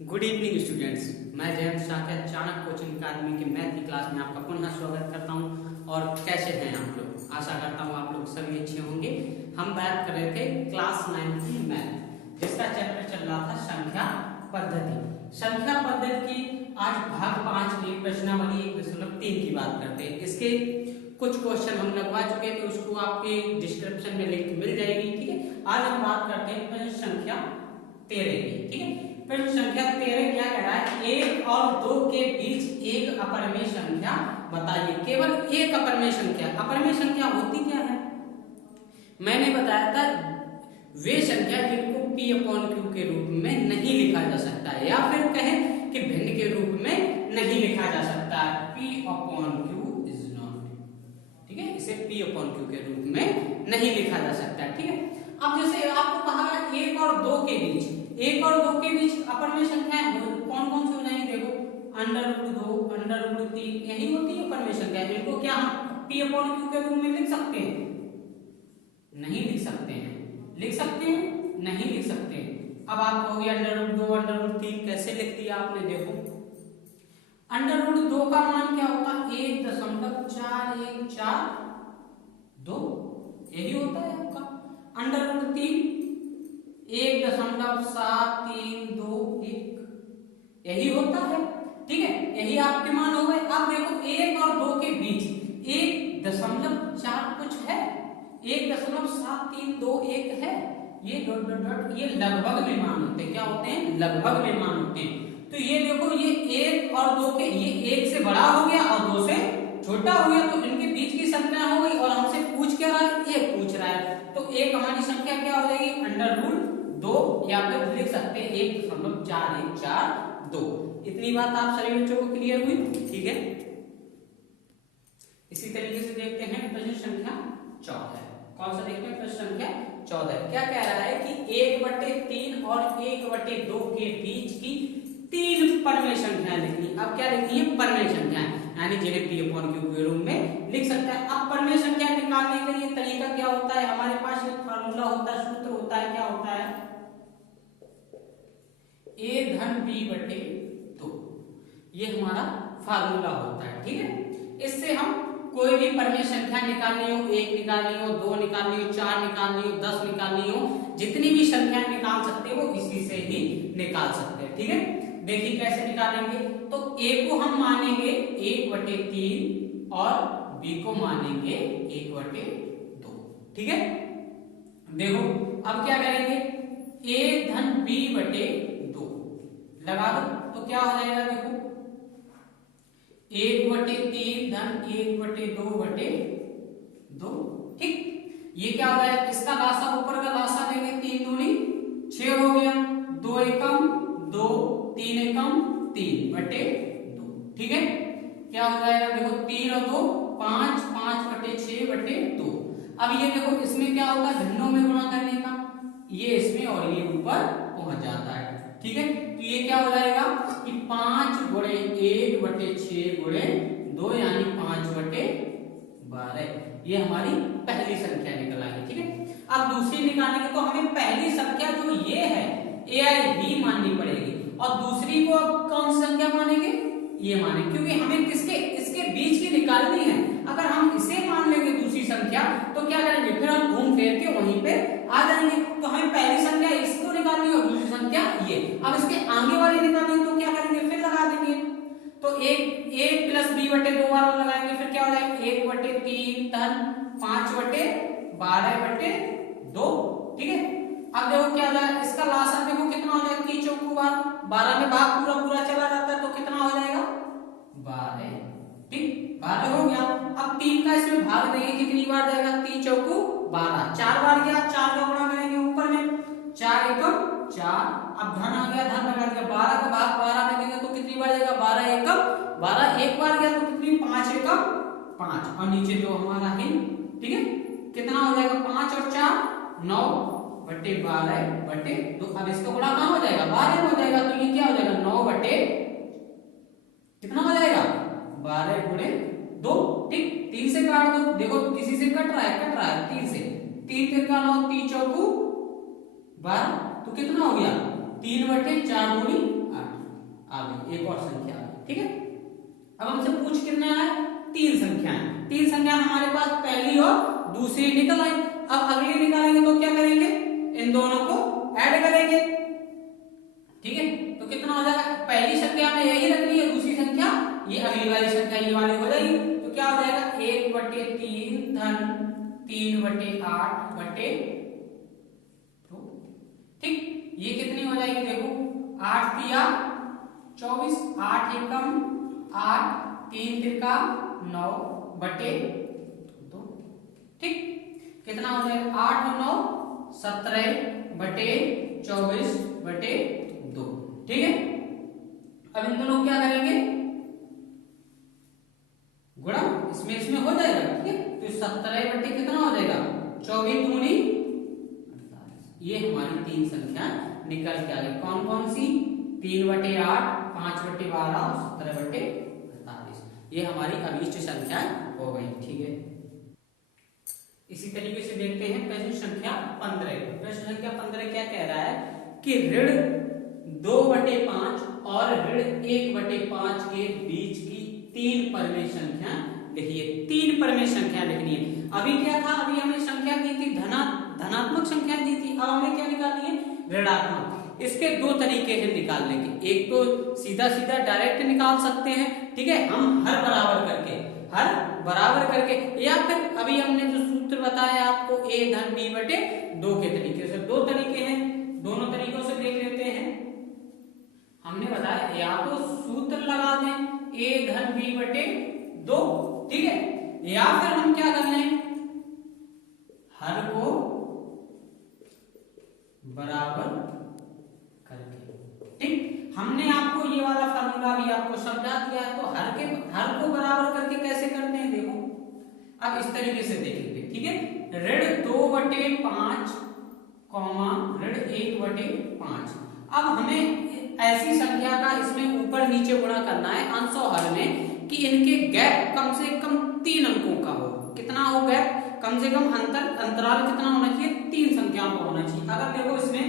Good evening students, मैं Jayant Shakya Chanakya coaching अकादमी के math की क्लास में आपका पुनः स्वागत करता हूं। और कैसे हैं आप लोग? आशा करता हूं आप लोग सभी अच्छे होंगे। हम बात कर रहे थे क्लास 9 की मैथ, जिसका चैप्टर चल रहा था संख्या पद्धति। संख्या पद्धति की आज भाग 5 की प्रश्नावली 1.3 की बात करते हैं। इसके कुछ क्वेश्चन हम लगवा चुके थे, उसको आपके डिस्क्रिप्शन में लिंक मिल जाएगी। ठीक है, आज हम बात करते हैं प्रश्न संख्या 13 की। ठीक है, प्रश्न संख्या 13 क्या कह रहा है? 1 और 2 के बीच एक अपरिमेय संख्या बताइए। केवल एक अपरिमेय संख्या। अपरिमेय संख्या होती क्या है? मैंने बताया था वे संख्या जिनको P/Q के रूप में नहीं लिखा जा सकता है, या फिर कहें कि भिन्न के रूप में नहीं लिखा जा सकता है। P/Q इज नॉट, ठीक है, इसे P/Q के रूप में नहीं लिखा जा सकता है। ठीक है, अब जैसे आपको कहा 1 और 2 के बीच, 1 और 2 के बीच अपरिमेय संख्याएं कौन कौन सी हो जाएंगी? देखो, √2, √3, यही होती है अपरिमेय संख्या। इनको क्या हम P/Q के रूप में लिख सकते हैं? नहीं लिख सकते हैं। लिख सकते हैं? नहीं लिख सकते हैं। अब आप कहोगे √2, √3 कैसे लिख दिया आपने? देखो, √2 का मान क्या होता है? 1.4142, यही होता है आपका। √3 1.7321, यही होता है। ठीक है, यही आपके मान हो गए। अब देखो 1 और 2 के बीच 1.4 कुछ है, 1.7321 है। ये डॉट डॉट डॉट, ये लगभग में मान होते हैं। क्या होते हैं? लगभग में मान होते हैं। तो ये देखो, ये 1 और 2 के, ये 1 से बड़ा हो गया और 2 से छोटा हो गया, तो इनके बीच की संख्या हो गई। और हमसे पूछ क्या रहा है? 1 पूछ रहा है। तो एक हमारी संख्या क्या हो जाएगी? √2, या फिर लिख सकते हैं 1.4142। इतनी बात आप सभी बच्चों को क्लियर हुई? ठीक है, इसी तरीके से देखते हैं प्रश्न संख्या 14। कौन सा देखते हैं? प्रश्न संख्या 14 क्या कह रहा है कि 1/3 और 1/2 के बीच की 3 परिमेय संख्याएं लिखनी। अब क्या लिखनी है? परिमेय संख्याएं, यानी जिन्हें P/Q के रूप में लिख सकता है। अब परिमेय संख्या निकालने के लिए तरीका क्या होता है? हमारे पास एक फार्मूला होता है, सूत्र होता है। क्या होता है? A-B/2, ये हमारा फार्मूला होता है। ठीक है, इससे हम कोई भी परिमेय संख्या निकालनी हो, 1 निकालनी हो, 2 निकालनी हो, 4 निकालनी हो, 10 निकालनी हो, जितनी भी संख्या निकाल सकते हो इसी से ही निकाल सकते हैं। ठीक है, देखिए कैसे निकालेंगे। तो A को हम मानेंगे 1/3 और B को मानेंगे 1/2। ठीक है, देखो अब क्या करेंगे? A-B/2 लगा दो, तो क्या हो जाएगा? देखो, 1/3 1/2/2। ठीक, ये क्या हो जाएगा? इसका लासा ऊपर का लासा देंगे, 3 दूनी 6 हो गया, 2 एकम 2, 3 एकम 3/2। ठीक है, क्या हो जाएगा? देखो 3 और 2 5, 5/6/2। अब ये देखो, इसमें क्या होता है? भिन्नों में गुणा करने का, ये इसमें और ये ऊपर पहुंच जाता है। ठीक है, तो ये क्या हो जाएगा कि 5 × 1/6/2, यानी 5/12। ये हमारी पहली संख्या निकल आई। ठीक है, अब दूसरी निकालेंगे तो हमें पहली संख्या जो ये है AI ही माननी पड़ेगी, और दूसरी को अब कौन सी संख्या मानेंगे? ये मानेंगे, क्योंकि हमें किसके इसके बीच की निकालनी है। अगर हम इसे मान लेंगे दूसरी संख्या, तो क्या करेंगे? फिर हम घूम फिर के वहीं पे आ जाएंगे। तो हमें पहली संख्या इसको निकालनी है और दूसरी संख्या ये। अब इसके आगे वाली निकालनी है, तो क्या करेंगे? फिर लगा देंगे। तो 1 + B/2 बार लगाएंगे, फिर क्या हो जाएगा? 1/3 5/12/2। ठीक है, अब देखो क्या हो जाएगा? इसका लासा देखो कितना हो जाएगा? 3 चौको 12 में भाग पूरा पूरा चला जाता है, तो कितना हो जाएगा? 12। ठीक, 12 हो गया। अब 3 का इसमें भाग देंगे, कितनी बार जाएगा? 3 चौको 12, 4 बार गया। 4 का गुणा करेंगे ऊपर में, 4 एकम 4। अब धन आ गया, धन लगा दिया। 12 का भाग 12 में देंगे तो कितनी बार जाएगा? 12 एकम 12, एक बार गया तो कितनी? 5 एकम 5, और नीचे जो हमारा है। ठीक है, कितना हो जाएगा? 5 और 4 9/12/2। अब इसका गुणा कहां हो जाएगा? 12 हो जाएगा। तो ये क्या हो जाएगा? 9 कितना हो जाएगा? 12 × 2। ठीक, 3 से काट दो। देखो किसी से कट रहा है? 3 से। 3 × 9, 3 चौको 12, तो कितना हो गया? 3/4 दूनी 8। आ गई, एक और संख्या आ गई। ठीक है, अब हमसे पूछ कितना है, 3 संख्याएं। 3 संख्या हमारे पास पहली और दूसरी निकल आई। अब अगली निकालेंगे तो क्या करेंगे, इन दोनों को ऐड करेंगे। ठीक है, तो कितना हो जाएगा, पहली संख्या में यही रखनी है, दूसरी संख्या ये अगली वाली संख्या ये वाली हो जाएगी। तो क्या हो जाएगा, 1/3 धन 3/8/2। ठीक, ये कितनी हो जाएगी, देखो 8 तिया 24, 8 एकम 8, 3 तिरका 9/2। ठीक, कितना हो जाएगा, 8 और 9 17/24/2। ठीक है, अब इन दोनों क्या करेंगे, गुणा, इसमें इसमें हो जाएगा। ठीक है, तो 17 कितना हो जाएगा, 24 दूनी 48। ये हमारी 3 संख्या निकल के आ गई। कौन कौन सी, 3/8, 5/12 और 17/48। ये हमारी अभीष्ट संख्या हो गई। ठीक है, इसी तरीके से देखते हैं प्रश्न संख्या 15। प्रश्न संख्या 15 क्या कह रहा है कि ऋण 2/5 और ऋण 1/5 के बीच की 3 परमेय संख्या लिखिए। 3 परमेय संख्या लिखनी है। अभी क्या था, अभी हमें संख्या दी थी धनात्मक संख्या दी थी, अब हमें क्या निकालनी है, ऋणात्मक। इसके 2 तरीके हैं निकालने के, एक तो सीधा सीधा डायरेक्ट निकाल सकते हैं। ठीक है, हम हर बराबर करके, या फिर अभी हमने जो सूत्र बताया आपको a धन b/2 के तरीके से। 2 तरीके हैं, दोनों तरीकों से देख लेते हैं। हमने बताया या तो सूत्र लगा दें a धन b/2, ठीक है, या फिर हम क्या कर लें, हर को बराबर करके। ठीक, हमने आपको ये वाला फार्मूला भी आपको समझा दिया है। तो हर को बराबर करके कैसे करते हैं, देखो अब इस तरीके से देखेंगे। ठीक है, ऋण 2/5 ऋण 1/5। अब हमें ऐसी संख्या का इसमें ऊपर नीचे गुणा करना है अंश और हर में, कि इनके गैप कम से कम 3 अंकों का हो। कितना हो गैप, कम से कम अंतराल कितना होना चाहिए, 3 संख्याओं का होना चाहिए। अगर देखो इसमें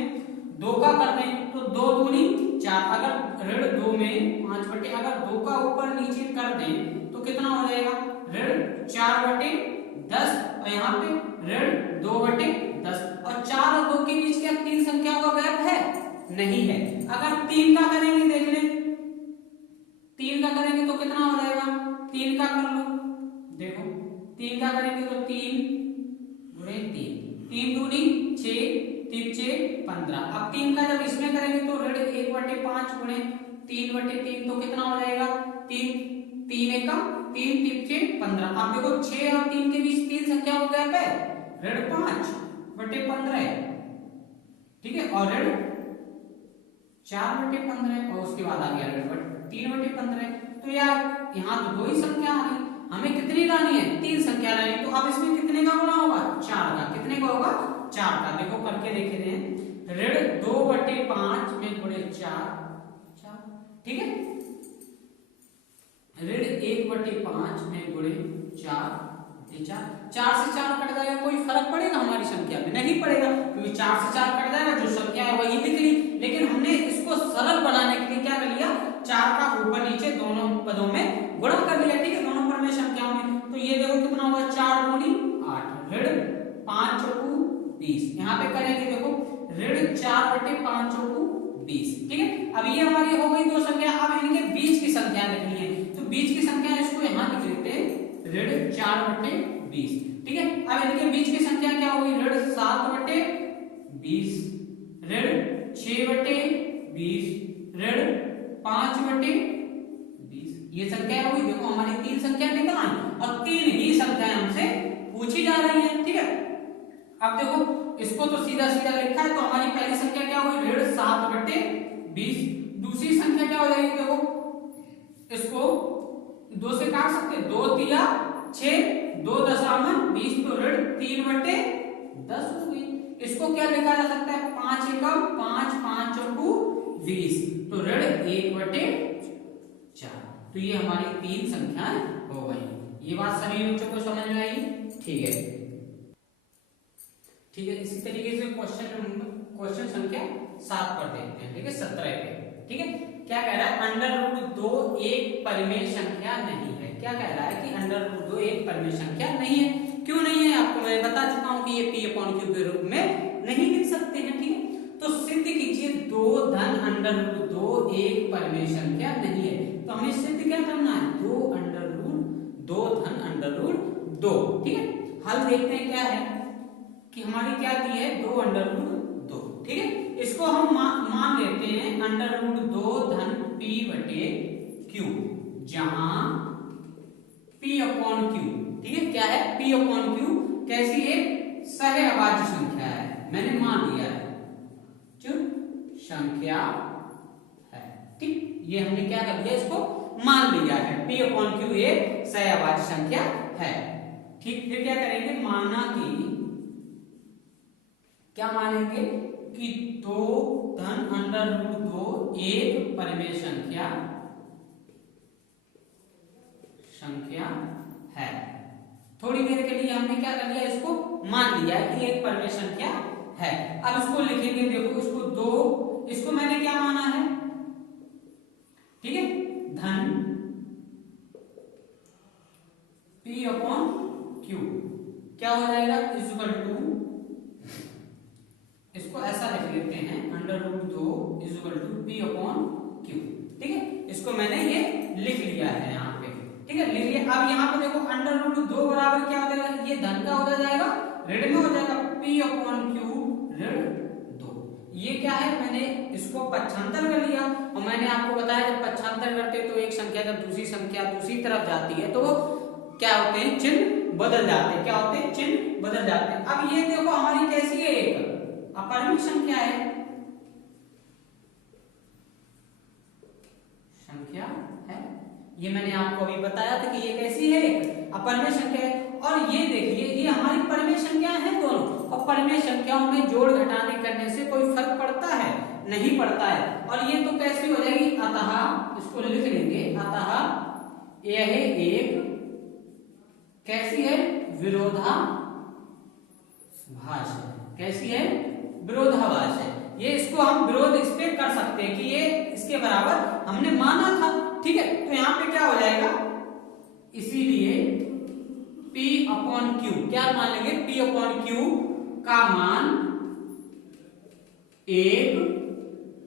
2 का कर दें तो 2 दूनी 4, अगर ऋण 2 में 5/, अगर 2 का ऊपर नीचे कर दें तो कितना हो जाएगा, ऋण 4/10, और यहाँ पे ऋण 2/10। और 4 और 2 के बीच क्या 3 संख्याओं का गैप है, नहीं है। अगर 3 का करेंगे, देख लें 3 का करेंगे तो कितना हो जाएगा, 3 का कर लो, देखो 3 का करेंगे तो 3 गुणे 3, 3 दूनी 6, 3 6 15। अब 3 का जब इसमें करेंगे तो ऋण 1/5 गुणे 3/3 तो कितना हो जाएगा, 3 3 एकम 3 3 6 15। अब देखो 6 और 3 के बीच 3 संख्या हो गया है, ऋण 5/15। ठीक है, और ऋण 4/15, और उसके बाद आ गया ऋण 3/15। तो यार यहाँ तो 2 ही संख्या आ गई, हमें कितनी लानी है, 3 संख्या लानी। तो अब इसमें कितने का गुणा होगा, 4 का। कितने का होगा, 4 का। देखो करके देख रहे हैं, ऋण 2/5 में गुणे 4। ठीक है, ऋण 1/5 में गुणे 4, 4 से 4 कट जाएगा, कोई फर्क पड़ेगा हमारी संख्या में, नहीं पड़ेगा, क्योंकि 4 से 4 कट जाएगा, जो संख्या है वही लिख ली। लेकिन हमने इसको सरल बनाने के लिए क्या कर लिया, 4 का ऊपर नीचे दोनों पदों में गुणा कर लिया। ठीक है, दोनों परमेय संख्याओं में। तो ये देखो कितना होगा, 4 दूनी 8, ऋण 5 चौकू 20। यहाँ पे करेंगे देखो ऋण 4/5 चौकू 20। ठीक है, अब ये हमारी हो गई 2 संख्या। अब इनके बीच की संख्या लिखनी है, तो बीच की संख्या इसको यहाँ लिख लेते हैं, ऋण 4/20। ठीक है, अब इनके बीच की संख्या क्या होगी, ऋण 7/20, ऋण 6/20, ऋण 5/20। ये संख्या होगी। देखो हमारी 3 संख्या निकल आई, और 3 ही संख्याएं हमसे पूछी जा रही हैं। ठीक है, अब देखो इसको तो सीधा सीधा लिखा है, तो हमारी पहली संख्या क्या होगी, ऋण 7/20। दूसरी संख्या क्या हो जाएगी, देखो इसको 2 से काट सकते हैं, 2 तिया 6, 2 दशामन 20, तो ऋण 3/10 हो गई। इसको क्या लिखा जा सकता है, 5 एकम 5, 5 चौकू 20, तो ऋण 1/4। तो ये हमारी 3 संख्याएं हो गई। ये बात सभी बच्चों को समझ में आई, ठीक है। ठीक है, इसी तरीके से क्वेश्चन संख्या 7 पर देखते हैं। ठीक है, 17 पे। ठीक है, क्या कह रहा है, अंडर रूट 2 एक परिमेय संख्या नहीं है। क्या कह रहा है कि अंडर रूट 2 एक परिमेय संख्या नहीं है। क्यों नहीं है आपको मैं बता चुका हूं कि ये p/q के रूप में नहीं लिख सकते हैं। ठीक है, तो सिद्ध कीजिए 2 धन अंडर रूट 2 एक परिमेय संख्या नहीं है। तो हमें सिद्ध क्या करना है, 2 अंडर रूट 2 धन अंडर रूट 2। ठीक है, हल देखते हैं क्या है कि हमारी क्या दी है, 2 अंडर रूट 2। ठीक है, इसको हम मान लेते हैं अंडर रूट 2 धन p/q, जहां p/q, ठीक है, क्या है, p/q कैसी एक सहअभाज्य संख्या है, मैंने मान लिया है जो संख्या है। ठीक, ये हमने क्या कर दिया, इसको मान लिया है, p/q एक सहअभाज्य संख्या है। ठीक, फिर क्या करेंगे, माना कि क्या मानेंगे कि 2 धन अंडर रूट 2 एक परिमेय संख्या है। थोड़ी देर के लिए हमने क्या कर लिया, इसको मान लिया है कि एक परिमेय संख्या है। अब इसको लिखेंगे, देखो इसको 2, इसको मैंने क्या माना है, ठीक है, धन p/q क्या हो जाएगा, इक्वल टू, इसको ऐसा लिख लेते हैं under root 2 equal to p/q। ठीक है, इसको मैंने ये लिख लिया है यहाँ पे। ठीक है, लिख लिया। अब यहाँ पे देखो अंडर रूट 2 बराबर क्या हो जाएगा, ये धन का हो जाएगा, ऋण में हो जाएगा, p/q ऋण 2। ये क्या है, मैंने इसको पक्षांतर कर लिया और मैंने आपको बताया जब पक्षांतर करते तो एक संख्या जब दूसरी संख्या दूसरी तरफ जाती है तो क्या होते हैं, चिन्ह बदल जाते हैं। क्या होते हैं, चिन्ह बदल जाते हैं। अब ये देखो हमारी कैसी है, एक अपरिमेय संख्या है, ये मैंने आपको अभी बताया था कि ये कैसी है, एक अपरिमेय संख्या है। और ये देखिए ये हमारी परिमेय संख्या है दोनों, और परिमेय संख्याओं में जोड़ घटाने करने से कोई फर्क पड़ता है, नहीं पड़ता है। और ये तो कैसी हो जाएगी, अतः इसको लिख लेंगे, अतः यह एक कैसी है, विरोधाभास है। कैसी है, विरोधाभास है। ये इसको हम विरोध इस पे कर सकते हैं कि ये इसके बराबर हमने माना था। ठीक है, तो यहां पे क्या हो जाएगा, इसीलिए p/q क्या मान लेंगे, p/q का मान एक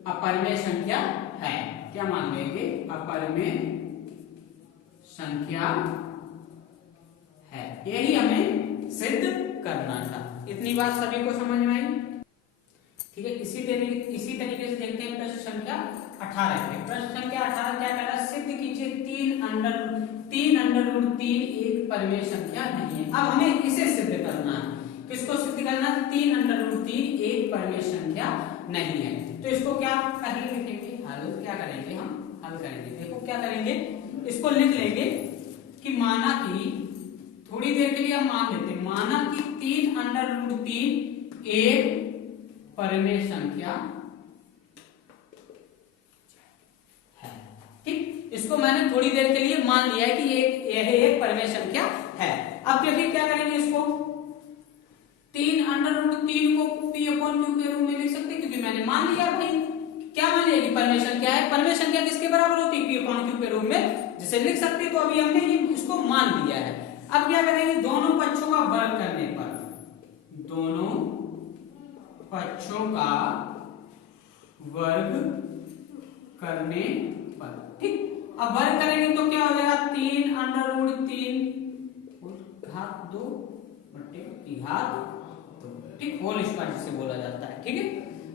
अपरिमेय संख्या है। क्या मान लेंगे, अपरिमेय संख्या है। यही हमें सिद्ध करना था। इतनी बात सभी को समझ में आई। ठीक है, इसी तरीके से देखते हैं प्रश्न संख्या 18 पे। प्रश्न संख्या 18 क्या कह रहा है, सिद्ध कीजिए 3 अंडर रूट 3 एक परिमेय संख्या नहीं है। अब हमें इसे सिद्ध करना है। किसको सिद्ध करना है, 3 अंडर रूट 3 एक परिमेय संख्या नहीं है। तो इसको क्या पहले लिखेंगे, हल क्या करेंगे, हम हल करेंगे। देखो क्या करेंगे, इसको लिख लेंगे कि माना कि, थोड़ी देर के लिए हम मान लेते हैं, माना कि 3 अंडर रूट 3 एक परिमेय संख्या है। ठीक, इसको मैंने थोड़ी देर के लिए मान लिया है कि यह एक परिमेय संख्या है। अब देखिए क्या करेंगे, इसको 3 अंडर रूट 3 को p/q के रूप में लिख सकते हैं, क्योंकि मैंने मान लिया भाई, क्या मान लिया कि परिमेय संख्या है। परिमेय संख्या किसके बराबर होती है, p/q के रूप में जिसे लिख सकते हैं। तो अभी हमने ये इसको मान लिया है। अब क्या करेंगे, दोनों पक्षों का वर्ग करने पर, दोनों पक्षों का वर्ग करने पर, ठीक, अब वर्ग करेंगे तो क्या हो जाएगा, 3 अंडर रूट 3 घात 2 बटे की घात 2, ठीक, होल स्क्वायर जिसे बोला जाता है। ठीक है,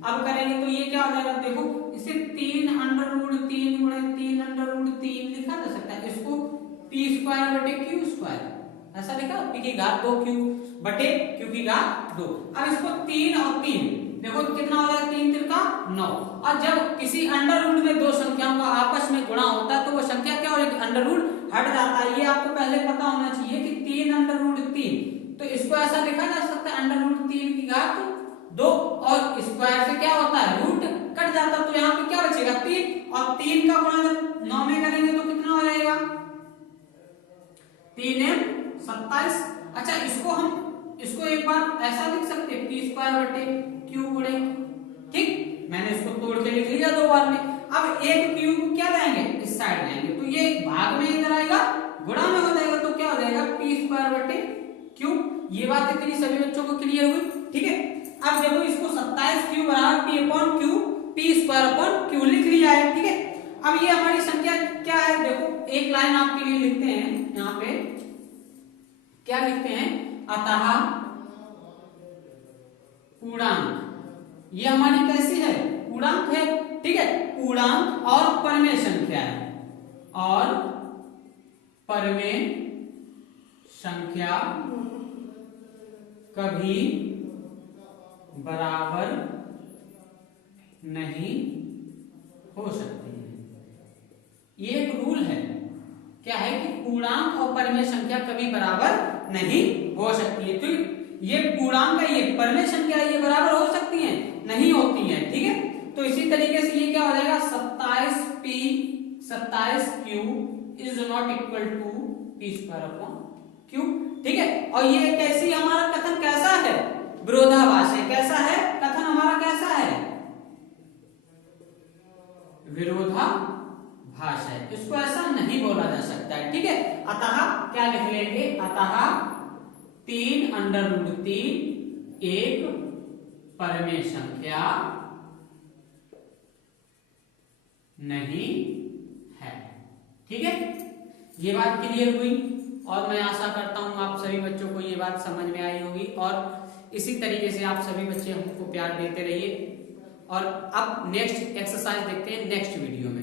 अब करेंगे तो ये क्या हो जाएगा, देखो इसे 3 अंडर रूट 3 गुणे 3 अंडर रूट 3 लिखा जा सकता है। इसको p² बटे q², ऐसा लिखा, p की घात 2 q बटे q की घात 2। अब इसको 3 और 3 देखो कितना हो जाएगा, 3 3 का 9। और जब किसी अंडर रूट में दो संख्याओं का आपस में गुणा होता है तो वो संख्या क्या हो जाएगी, अंडर रूट हट जाता है। ये आपको पहले पता होना चाहिए कि 3 अंडर रूट 3, तो इसको ऐसा लिखा जा सकता है अंडर रूट 3 की घात 2, और स्क्वायर से क्या होता है, रूट कट जाता है। तो यहाँ पे क्या बचेगा, 3, और 3 का गुणा जब 9 में करेंगे तो कितना हो जाएगा, 3m 27। अच्छा, इसको एक बार ऐसा लिख सकते हैं p² बटे q गुणे, ठीक, मैंने इसको तोड़ के लिख लिया 2 बार में। अब और एक क्यूब क्या लाएंगे, इस साइड लाएंगे, तो ये भाग में इधर आएगा, गुणा में हो जाएगा, तो क्या हो जाएगा पी स्क्वायर बटे क्यू। ये बात इतनी सभी बच्चों को क्लियर हुई, ठीक है। अब देखो इसको 27 क्यू बराबर P upon Q, P square upon Q लिख लिया है, ठीक है। अब ये हमारी संख्या क्या है, देखो एक लाइन आपके लिए लिखते हैं, यहाँ पे क्या लिखते हैं, अतः पूर्णांक, ये हमारी कैसी है, पूर्णांक है, ठीक है। पूर्णांक और परिमेय संख्या है, और परिमेय संख्या कभी बराबर नहीं हो सकती है। ये एक रूल है, क्या है कि पूर्णांक और परिमेय संख्या कभी बराबर नहीं हो सकती है। तो ये पूर्णांक है, ये परिमेय संख्या है, ये बराबर हो सकती है, नहीं होती है, ठीक है। तो इसी तरीके से ये क्या हो जाएगा, 27Q is not equal to P square upon Q, ठीक है। और ये कैसी हमारा कथन कैसा है, विरोधाभास है, कैसा है कथन हमारा, कैसा है, विरोधाभास है, इसको ऐसा नहीं बोला जा सकता है, ठीक है। अतः क्या लिख लेंगे, अतः 3√3 एक परिमेय संख्या नहीं है, ठीक है। ये बात क्लियर हुई, और मैं आशा करता हूं आप सभी बच्चों को ये बात समझ में आई होगी, और इसी तरीके से आप सभी बच्चे हमको प्यार देते रहिए। और अब नेक्स्ट एक्सरसाइज देखते हैं नेक्स्ट वीडियो में।